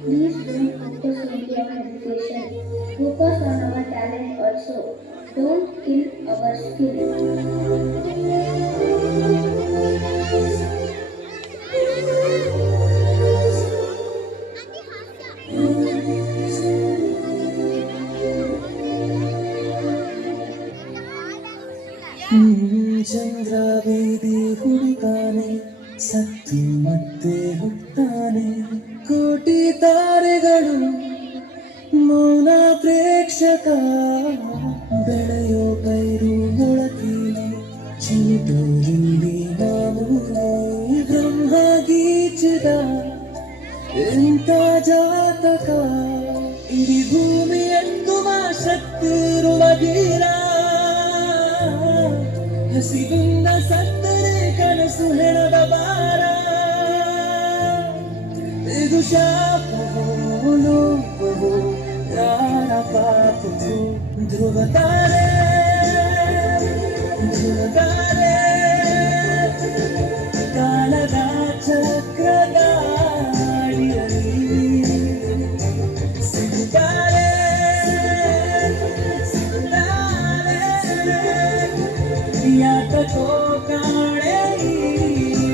Please don't focus only on education. Focus on our talent also. Don't kill our skill. ಚಂದ್ರ ಬೇದಿ ಹುಡುಕಾನೆ ಸತ್ತು ಮತ್ತೆ ಹುಟ್ಟಾನೆ ಕೋಟಿ ತಾರೆಗಳು ಮೌನ ಪ್ರೇಕ್ಷಕ ಬೆಳೆಯೋ ಪೈರು ಮೊಳಕೀನೆ ಚಿಮಿಟೋರಿಂದಿ ಮಾಮೂಲಿ ಬ್ರಹ್ಮ ಗೀಚಿದ ಎಂತ ಜಾತಕ ಇಡೀ ಭೂಮಿಯೆಂದು ಶಕ್ತಿರುವ ಧೀರ ಹಸಿವಿಂದ ಸತ್ತರೆ ಕನಸು ಹೆಣದ ಬಾರ ಇದು ಶಾಪವೋ ಲೋಪವೋ ಯಾರ ಪಾಪವೋ ಧ್ರುವ ತಾರೆ ಕಾಲದ ಚಕ್ರದ ಅಡಿಯಲ್ಲಿ ಸಿಗುತ್ತಾರೆ ಯಾತಕೋ ಕಾಣೆ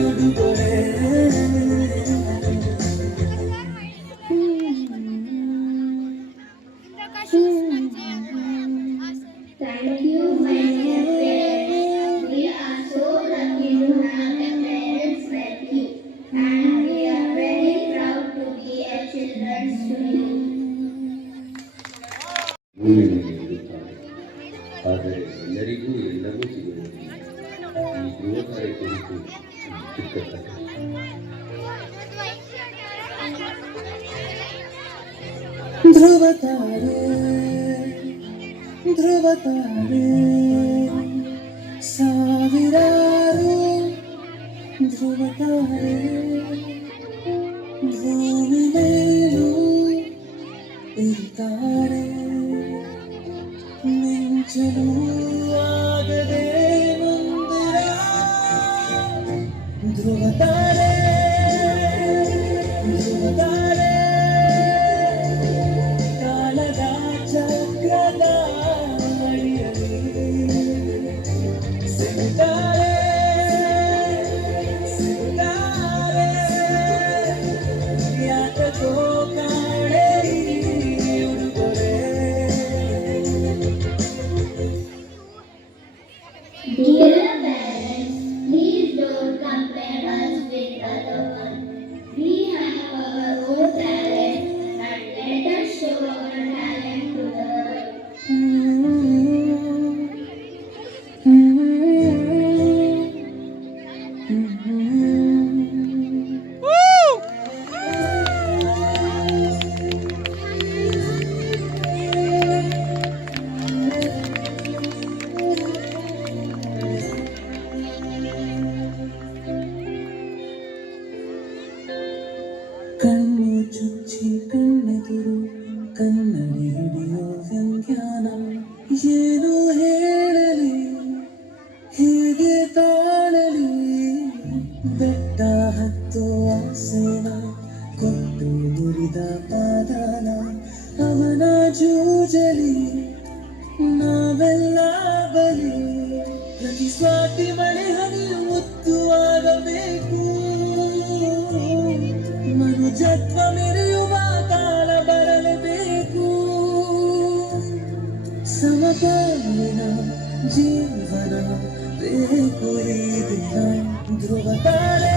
ಉಡುಗೊರೆ Thank you, my dear parents. We are so lucky to have a parents like you, and we are very proud to be a children to you. ಭೂಮಿಯಲ್ಲಿ ಇರುತ್ತಾರೆ ಆದರೆ ಎಲ್ಲರಿಗೂ ಎಲ್ಲವೂ ಸಿಗುವುದು ಈ ಧ್ರುವತಾರೆ ಕುರಿತು ಚಿಕ್ಕ ಕಥೆ. ಧ್ರುವತಾರೆ ಧ್ರುವತಾರೆ ಸಾವಿರಾರು ಧ್ರುವತಾರೆ ಭೂಮಿ ಮೇಲೂ ಇರುತ್ತಾರೆ ಮಿಂಚಲು ಆಗದೆ ಮುಂದಿರ ಧ್ರುವತಾರೆ ಧ್ರುವತಾರೆ ಕಾಲದ ಚಕ್ರದ ಅಡಿಯಲ್ಲಿ ಸಿಗುತ್ತಾರೆ ಯಾತಕೋ ಕಾಣೆ ಉಡುಗೊರೆ. Dear parents, please don't compare us with other ones. We have our own talent, and let us show our talent to the world. ಕಣ್ಣು ಚುಚ್ಚಿ ಕಣ್ಣೆದುರು ಕನ್ನಡಿ ಹಿಡಿಯೋ ವ್ಯಂಗ್ಯಾನ ಏನು ಹೇಳಲಿ ಹೀಗೆ ತಾಳಲಿ ಬೆಟ್ಟ ಹತ್ತೋ ಆಸೆನ ಕೊಟ್ಟು ಮುರಿದ ಪಾದಾನ ಅವನ ಜೂಜಲಿ ನಾವೆಲ್ಲ ಬಲಿ ಪ್ರತಿ ಸ್ವಾತಿ ಮಳೆ ಹನಿಯು ಮುತ್ತುವಾಗಬೇಕು ಮನುಜತ್ವ ಮೆರೆಯುವ ಕಾಲ ಬರಲೇಬೇಕು ಸಮಪಾಲಿನ ಜೀವನ ಬೇಕು ಈ ದಿನ ಧ್ರುವತಾರೆ